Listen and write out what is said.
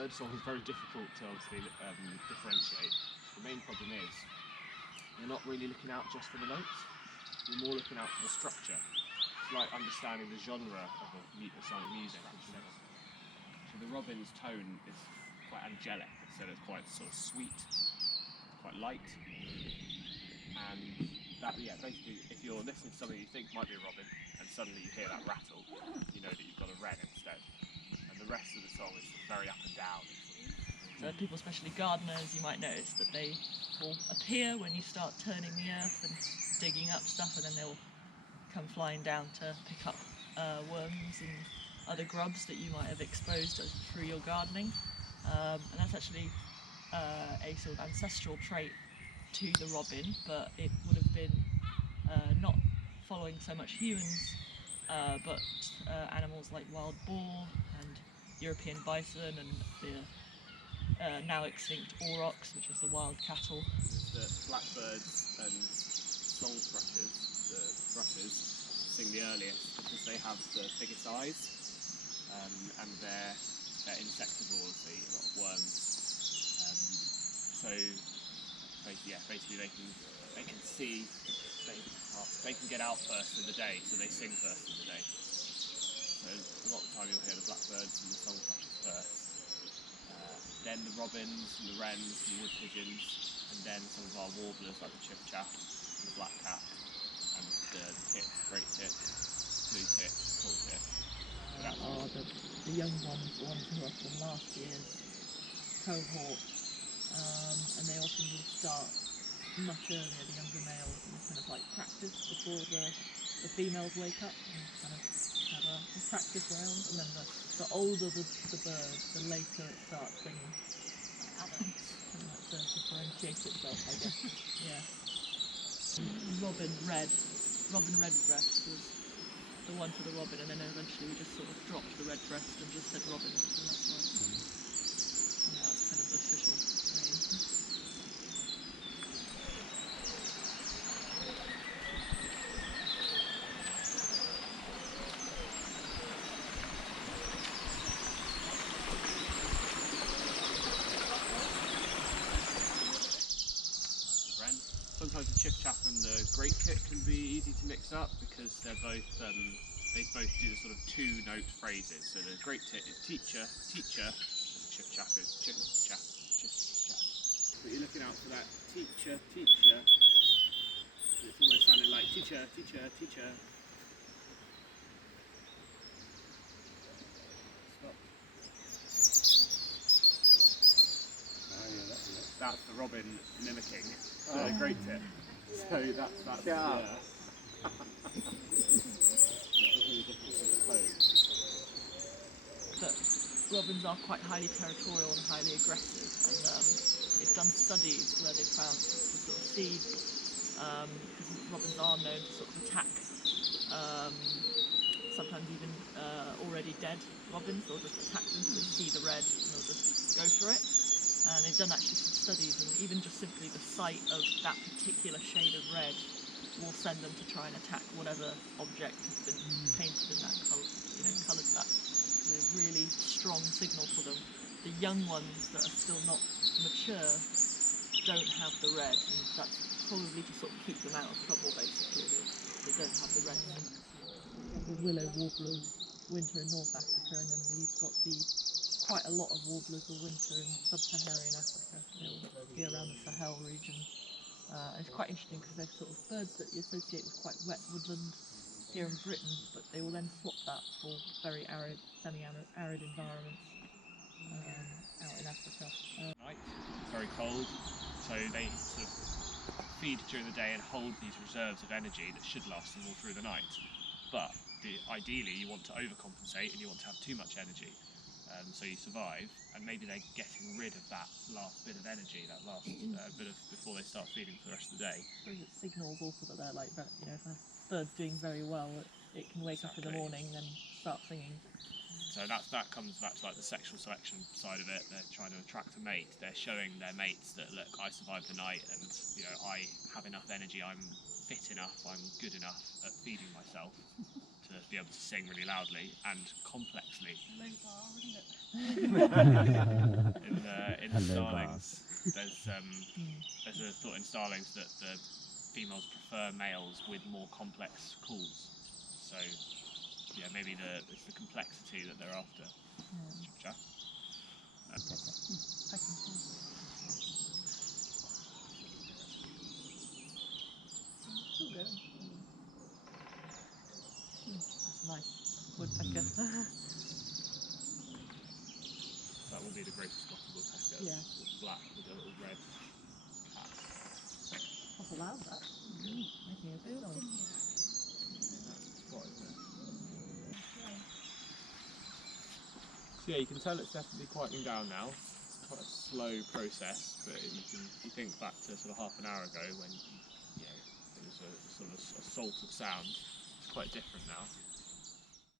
birdsong is very difficult to obviously differentiate. The main problem is you're not really looking out just for the notes, you're more looking out for the structure. It's like understanding the genre of a sonic music. So the robin's tone is quite angelic, so it's quite sort of sweet, quite light, and that, yeah, basically if you're listening to something you think might be a robin and suddenly you hear that rattle, you know that you've got a wren instead. And the rest of the song is very up and down. So people, especially gardeners, you might notice that they will appear when you start turning the earth and digging up stuff, and then they'll come flying down to pick up worms and other grubs that you might have exposed through your gardening. And that's actually a sort of ancestral trait to the robin, but it would have been not following so much humans, but animals like wild boar and European bison and the now extinct aurochs, which is the wild cattle. The blackbirds and song thrushes, the thrushes, sing the earliest because they have the biggest eyes, and they're insectivores, they eat a lot of worms. So basically they can see, they can get out first in the day, so they sing first in the day. So a lot of the time you'll hear the blackbirds and the song thrushes first. Then the robins and the wrens and the wood pigeons, and then some of our warblers like the chiffchaff and the blackcap and the tits, great tits, blue tits, tall tits. The young ones, the ones who are from last year's cohort, and they often will start much earlier, the younger males, and kind of like practice before the females wake up and kind of have a practice round, and then the older the bird, the later it starts singing. Like adults. Kind of like to differentiate itself, I guess. Yeah. Robin redbreast was the one for the robin, and then eventually we just sort of dropped the redbreast and just said robin, so that's why. Yeah, that's kind of the official name. Sometimes the chiffchaff and the great tit can be easy to mix up because they both do the sort of two-note phrases. So the great tit is teacher, teacher, and the chiffchaff is chiff-chaff, chiff-chaff. But you're looking out for that teacher, teacher. It's almost sounding like teacher, teacher, teacher. Stop. That's the robin mimicking the great tit. So that's yeah. But robins are quite highly territorial and highly aggressive, and they've done studies where they've found to sort of feed, because robins are known to sort of attack sometimes even already dead robins. They'll just attack them because they see the red and they'll just go for it. And they've done actually some studies, and even just simply the sight of that particular shade of red will send them to try and attack whatever object has been painted in that colour, coloured that. So they're really strong signal for them. The young ones that are still not mature don't have the red, and that's probably to sort of keep them out of trouble, basically. They don't have the red. The willow warblers winter in North Africa, and then you've got quite a lot of warblers will winter in sub-Saharan Africa. They'll be around the Sahel region. And it's quite interesting because they're sort of birds that you associate with quite wet woodland here in Britain, but they will then swap that for very arid, semi-arid environments out in Africa. It's very cold, so they sort of feed during the day and hold these reserves of energy that should last them all through the night. But ideally you want to overcompensate and you want to have too much energy. So you survive, and maybe they're getting rid of that last bit of energy, that last bit of before they start feeding for the rest of the day. I suppose it signals also that they're like, if a bird's doing very well, it can wake up in the morning and start singing. So that comes back to like the sexual selection side of it. They're trying to attract a mate. They're showing their mates that, look, I survived the night, and I have enough energy. I'm fit enough. I'm good enough at feeding myself to be able to sing really loudly and complexly. Low bar, isn't it? In starlings, there's a thought in starlings that the females prefer males with more complex calls. So yeah, maybe it's the complexity that they're after. Yeah. Okay. Pecking calls. Still going. That's nice. Woodpecker. That will be the greatest spotted woodpecker. Yeah. It's black with a little red cap. That's allowed, that. Making a good noise. That's the spot, isn't it? So yeah, you can tell it's definitely quieting down now. It's quite a slow process, but you think back to sort of half an hour ago when it was a sort of a assault of sound. It's quite different now.